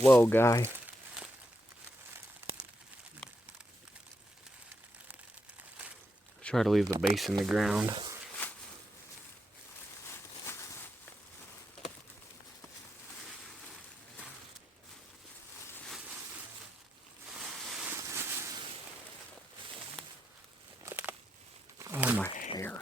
Whoa, guy. Try to leave the base in the ground. Oh, my hair.